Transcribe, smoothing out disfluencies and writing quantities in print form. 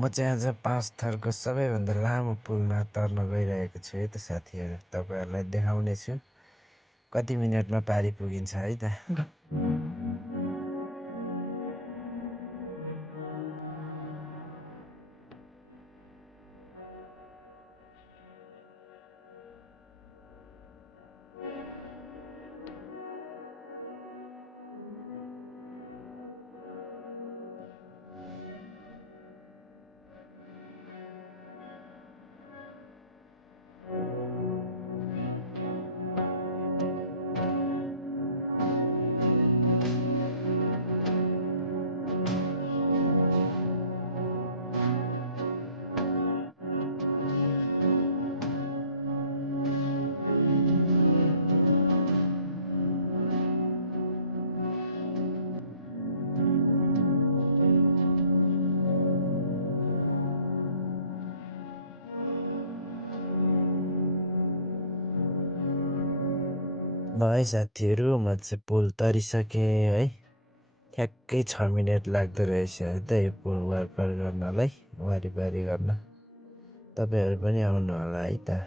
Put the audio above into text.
म चाहिँ आज 5 थरको सबैभन्दा लामो पुलमा तर्न गइरहेको छु है त साथीहरू। तपाईँहरूलाई देखाउने छु कति मिनटमा पारी पुगिन्छ है त। ल है साथीहरू, म चाहिँ पुल तरिसकेँ है। ठ्याक्कै 6 मिनट लाग्दो रहेछ है त यो पुल वारपार गर्नलाई, वारिपारि गर्न। तपाईँहरू पनि आउनु होला है त।